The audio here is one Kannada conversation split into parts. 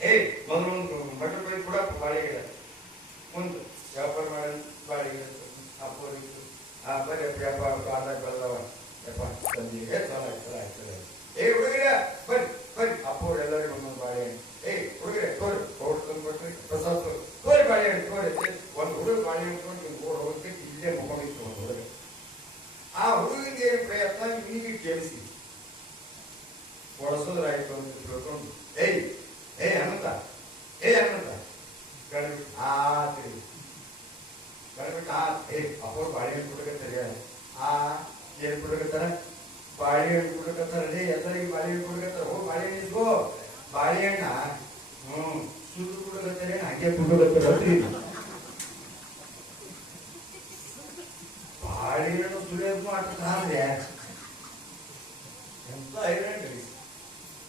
ಏ ಮೊದಲೊಂದು ಬಟರ್ ಬೈ ಕೂಡ ಬಾಳೆ ಗಿಡ ಮುಂದೆ ವ್ಯಾಪಾರ ಮಾಡಿ ಬಾಳೆ ಗಿಡ ಅಪ್ಪೋರ್ ಇತ್ತು ಆ, ಬರೀ ವ್ಯಾಪಾರ ಆದಾಗ ಬೆಳೆದವ. ಯಪ್ಪ ತಂದಿ ಸಾಲ ಚಲ ಚಲ ಏ, ಹುಡುಗಿರ ಬರ್ರಿ ಬರ್ರಿ ಅಪ್ಪೋರ್ ಎಲ್ಲರಿಗೂ ಒಂದೊಂದು ಬಾಳೆ ಏ, ಹುಡುಗಿರ, ತೋರಿ ತೋರ್ ತಂದ್ಬಿಟ್ರಿ ಪ್ರಸಾದ ತೋರಿ. ತೋರಿ ಬಾಳೆಹಣ್ಣು ತೋರಿ. ಒಂದು ಹುಡುಗ ಬಾಳೆ ತಗೊಂಡು ನಿಮ್ಗೆ ಓಡ್ ಇಲ್ಲೇ ಮುಖಮಿತ್ತು ಒಂದು ಹುಡುಗ ಆ ಹುಡುಗಿಗೆ ಪ್ರಯತ್ನ ಇವನಿಗೆ ಕೇಳಿಸಿ. ಕೊಡಿಸೋದ್ರಾಯ್ತು ಅಂತ ತಿಳ್ಕೊಂಡು ಏಯ್ ಏ ಹನುಮಂತ ಏ ಹನುಮಂತ ಗಣಬಿಟ್ಟು ಆ ತಿರುಗಿ ಗಣಬಿಟ್ಟು ಆ ಎಂತ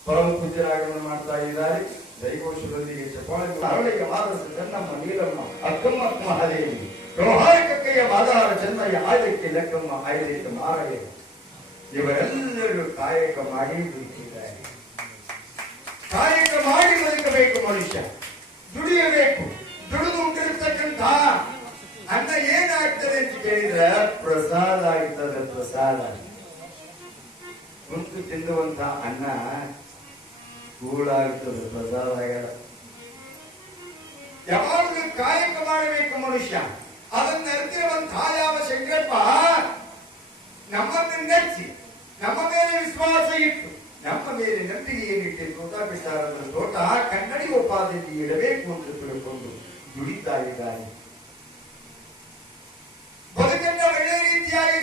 ಪರಮ ಪೂಜ್ಯರಾಗಮನ ಮಾಡ್ತಾ ಇದ್ದಾರೆ. ದೈವೋಷದೊಂದಿಗೆ ಚಪಾಳಿ ಅರಳಿಗೆ ಮಾದಸ ಚೆನ್ನಮ್ಮ ನೀಲಮ್ಮ. ಅಕ್ಕಮ್ಮ ಮಹಾದೇವಿ. ವ್ಯವಹಾರಿಕಕ್ಕೆಯ ಮಾದಾರ ಚೆನ್ನಯ್ಯ. ಆಯ್ದಕ್ಕೆ ಲೆಕ್ಕಮ್ಮ ಆಯ್ದಕ್ಕೆ ಮಾರಯ್ಯ. ಇವರೆಲ್ಲರೂ ಕಾಯಕ ಮಾಡಿ ಬದುಕಿದ್ದಾರೆ ಕಾಯಕ ಮಾಡಿ ಬದುಕಬೇಕು ಮನುಷ್ಯ. ದುಡಿಯಬೇಕು. ದುಡಿದು ಉಂಟಿರ್ತಕ್ಕಂಥ ಅನ್ನ ಏನಾಗ್ತದೆ ಅಂತ ಕೇಳಿದ್ರೆ, ಪ್ರಸಾದ ಆಗ್ತದೆ, ಪ್ರಸಾದ. ಕುಂತು ತಿನ್ನುವಂತ ಅನ್ನ ಕೂಳಾಗ್ತದೆ ಪ್ರಸಾದ ಯಾವಾಗ ಕಾಯಕ ಮಾಡಬೇಕು ಮನುಷ್ಯ? ಅದನ್ನ ನೆರೆದಿರುವಂತಹ ಯಾವ ಶಂಕರಪ್ಪ ನಮ್ಮನ್ನು ನೆಚ್ಚಿ, ನಮ್ಮ ಮೇಲೆ ವಿಶ್ವಾಸ ಇಟ್ಟು, ನಮ್ಮ ಮೇಲೆ ನಂಬಿಕೆ ಏನಿಟ್ಟೆ ತೋಟ ತೋಟ ಕನ್ನಡಿ ಒಪ್ಪಾದಲ್ಲಿ ಇಡಬೇಕು ಅಂತ ತಿಳ್ಕೊಂಡು ದುಡಿತಾ ಇದ್ದಾನೆ. ಬದುಕನ್ನ ಒಳ್ಳೆ ರೀತಿಯಾಗಿ